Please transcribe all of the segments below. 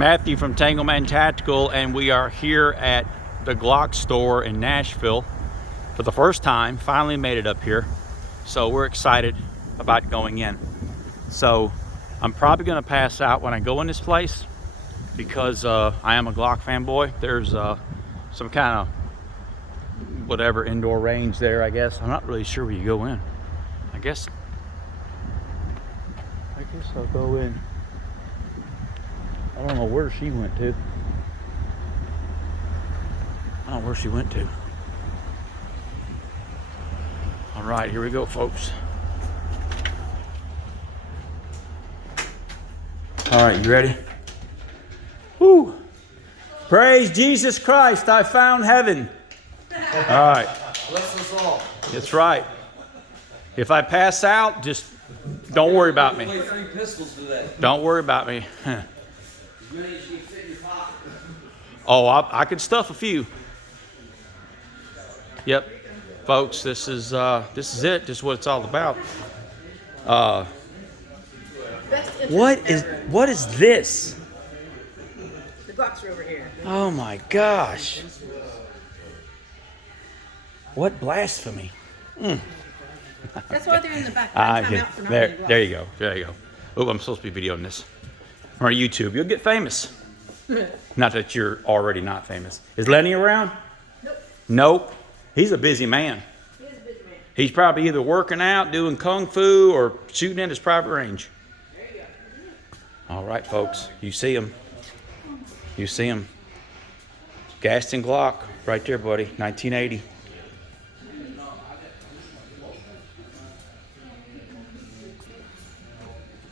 Matthew from Tangleman Tactical, and we are here at the Glock store in Nashville for the first time. Finally made it up here, so we're excited about going in. So I'm probably going to pass out when I go in this place because I am a Glock fanboy. There's some kind of whatever indoor range there, I guess. I'm not really sure where you go in. I guess I'll go in. I don't know where she went to. I don't know where she went to. All right, here we go, folks. All right, you ready? Woo! Praise Jesus Christ, I found heaven. All right. Bless us all. That's right. If I pass out, just don't worry about me. Play 3 pistols today. Don't worry about me. As many as you can fit in your pocket. Oh, I could stuff a few. Yep, folks, this is it. This is what it's all about. What is this? The Glocks are over here. Oh my gosh! What blasphemy! That's why they're in the back. Time out for not having gloves. There you go. There you go. Oh, I'm supposed to be videoing this. Or on YouTube, you'll get famous. Not that you're already not famous. Is Lenny around? Nope. Nope. He's a busy man. He is a busy man. He's probably either working out, doing kung fu, or shooting at his private range. There you go. All right, folks. You see him. You see him. Gaston Glock, right there, buddy. 1980.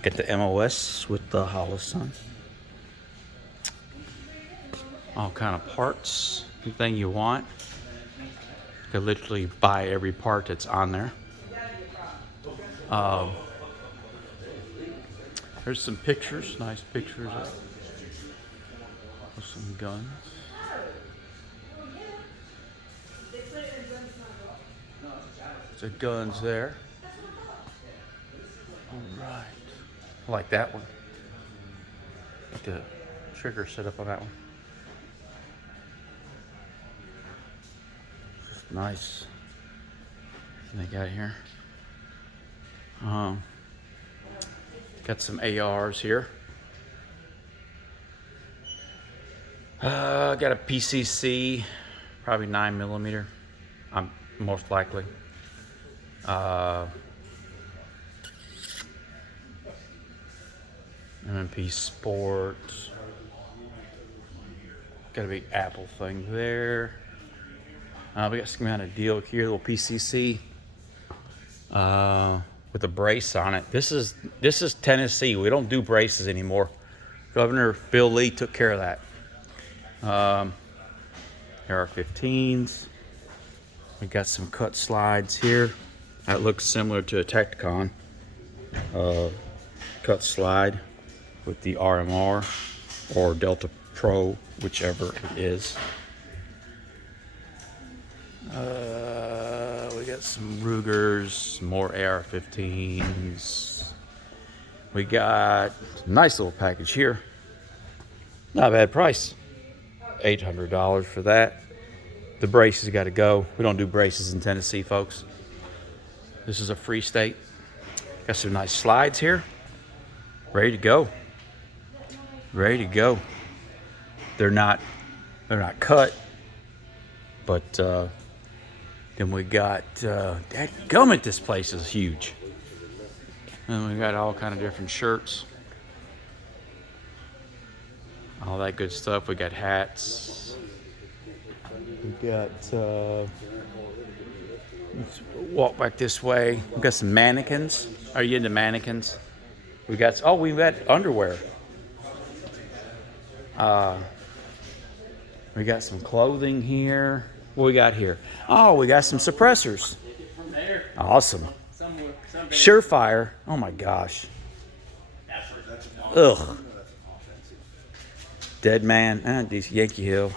Get the MOS with the Holosun. All kind of parts, anything you want. You can literally buy every part that's on there. There's some pictures, nice pictures of some guns. There's guns there. All right. I like that one. Get the trigger set up on that one. Nice. What they got here? Got some ARs here. Got a PCC, probably 9mm. I'm most likely. MMP Sports. Got a big Apple thing there. We got some kind of deal here, little PCC with a brace on it. This is Tennessee. We don't do braces anymore. Governor Bill Lee took care of that. AR-15s. We got some cut slides here. That looks similar to a Tacticon cut slide with the RMR or Delta Pro, whichever it is. We got some Rugers, more AR-15s. We got a nice little package here. Not a bad price. $800 for that. The braces got to go. We don't do braces in Tennessee, folks. This is a free state. Got some nice slides here. Ready to go. Ready to go. They're not cut, but then we got dadgummit, this place is huge. And we got all kind of different shirts, all that good stuff. We got hats. We got let's walk back this way. We got some mannequins. Are you into mannequins? We've got underwear. We got some clothing here. What we got here? Oh, we got some suppressors. Awesome. Surefire. Oh my gosh. Ugh. Dead Man. These Yankee Hill.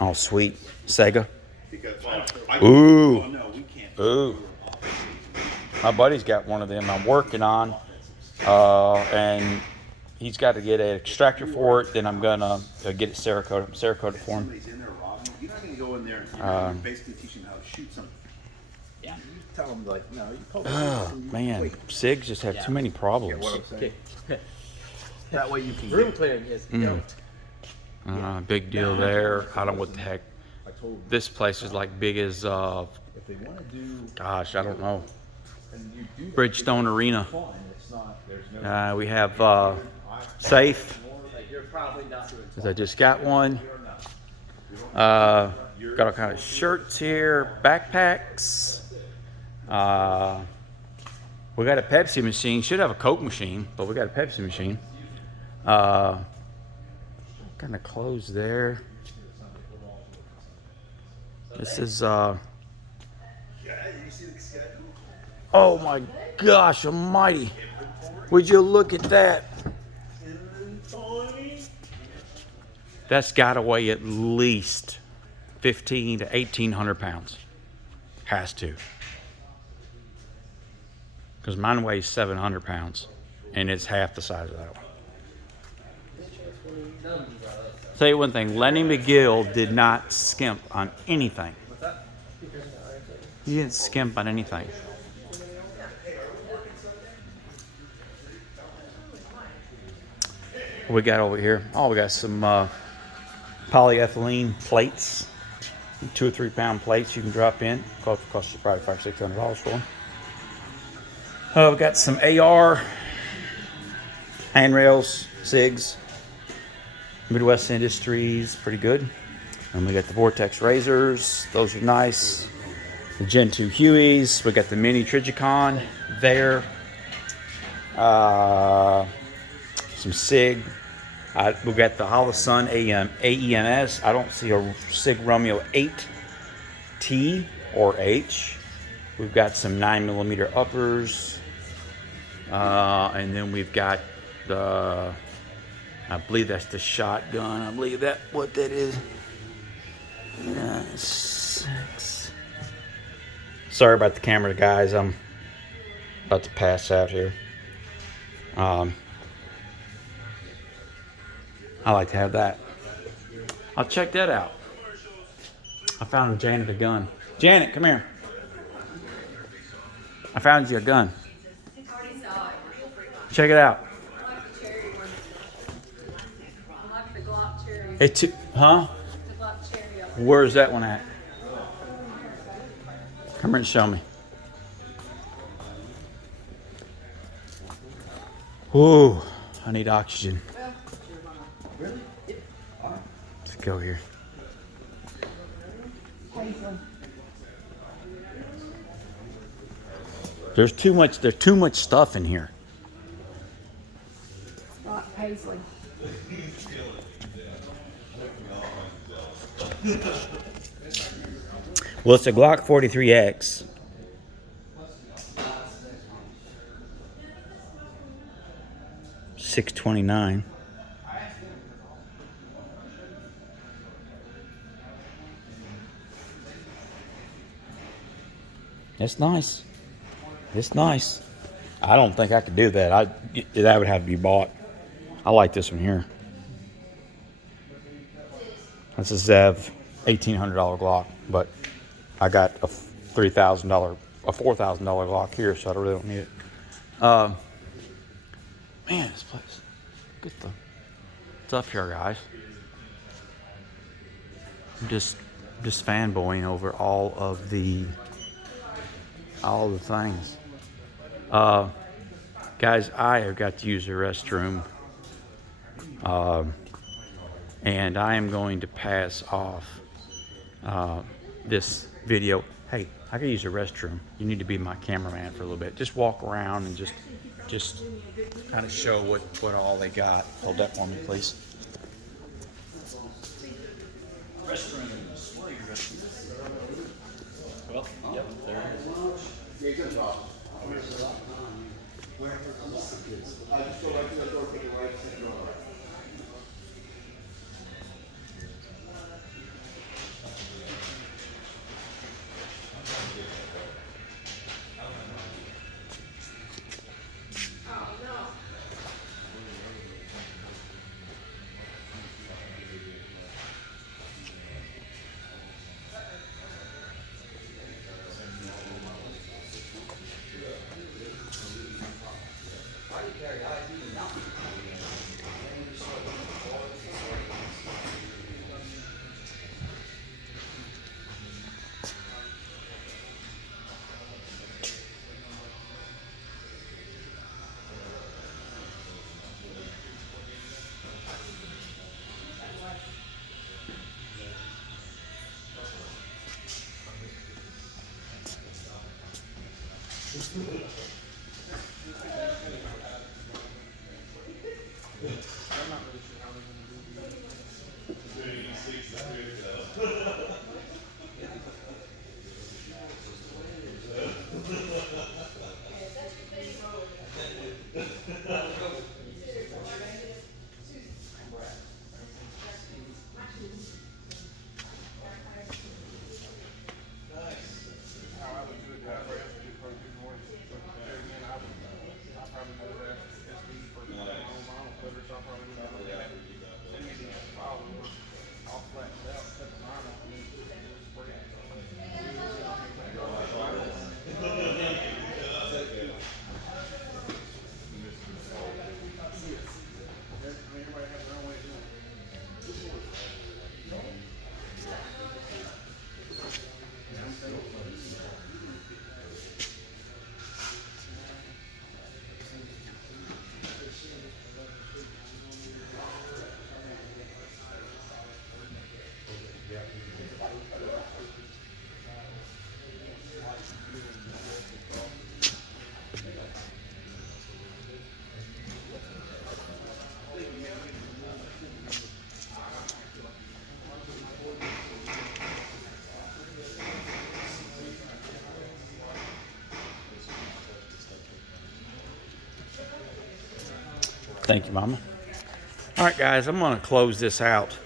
Oh, sweet. Sega. Ooh. Ooh. My buddy's got one of them I'm working on. And he's got to get an extractor for it. Then I'm gonna get it Cerakoted for him. Somebody's in there robbing you. You're not going to go in there and you're basically teaching them how to shoot something. Yeah. You tell them, like, no, you call Oh man, SIGs just have too many problems. Okay. That way you can Room get, clearing is Big deal there. I don't know what the heck. I told This place is like big as if they want to do, gosh, I don't know. and you do that, Bridgestone Arena. fun. It's not, there's no, We have safe. You're probably not doing 'Cause I just got one. Got all kind of shirts here, backpacks. We got a Pepsi machine. Should have a Coke machine, but we got a Pepsi machine. Kind of clothes there. This is oh my gosh almighty, would you look at that? That's got to weigh at least 1,500 to 1,800 pounds. Has to. Because mine weighs 700 pounds and it's half the size of that one. Tell you one thing, Lenny McGill did not skimp on anything. He didn't skimp on anything. What we got over here? Oh, we got some polyethylene plates, 2 or 3 pound plates you can drop in. Cost you probably $500-600 for them. We got some AR handrails, SIGs. Midwest Industries, pretty good. And we got the Vortex razors, those are nice. The Gen 2 Hueys, we got the mini Trigicon there. Some SIG. We got the Holosun AEMS. I don't see a SIG Romeo 8T or H. We've got some 9mm uppers. And then we've got the, I believe that's the shotgun. I believe that's what that is. 6. Sorry about the camera, guys. I'm about to pass out here. I like to have that. I'll check that out. I found Janet a gun. Janet, come here. I found you a gun. Check it out. I like the Glock cherry. Huh? The Glock cherry. Where's that one at? Come here and show me. Ooh, I need oxygen. Let's go here. There's too much stuff in here. Paisley. Well, it's a Glock 43X. $629. It's nice. It's nice. I don't think I could do that. That would have to be bought. I like this one here. That's a Zev $1,800 Glock, but I got a $4,000 Glock here, so I really don't need it. Man, this place. Get the stuff here, guys. I'm just fanboying over all the things. Guys, I have got to use the restroom. And I am going to pass off this video. Hey, I can use the restroom. You need to be my cameraman for a little bit. Just walk around and just kind of show what all they got. Hold that for me, please. Restrooms. Where are your restrooms? Well, yep, there it is. Thank you, Mama. All right, guys, I'm going to close this out.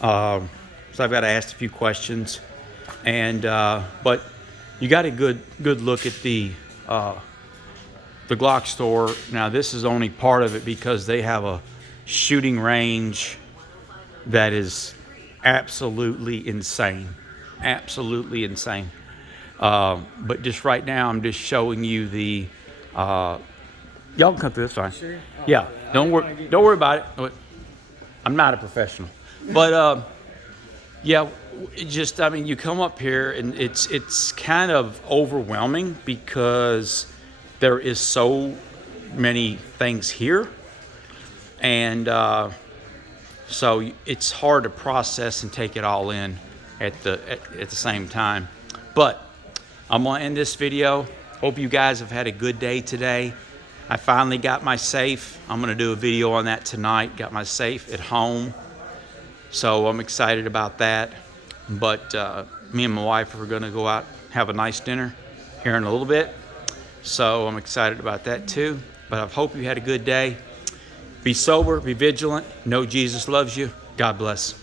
So I've got to ask a few questions, and but you got a good look at the Glock store. Now, this is only part of it because they have a shooting range that is absolutely insane, absolutely insane. But just right now, I'm just showing you the. Y'all can come through. That's fine. Sure. Yeah, don't worry about it. I'm not a professional, but yeah, I mean, you come up here and it's kind of overwhelming because there is so many things here, and so it's hard to process and take it all in at the same time. But I'm gonna end this video. Hope you guys have had a good day today. I finally got my safe. I'm gonna do a video on that tonight. Got my safe at home. So I'm excited about that. But me and my wife are gonna go out, have a nice dinner here in a little bit. So I'm excited about that too. But I hope you had a good day. Be sober, be vigilant. Know Jesus loves you. God bless.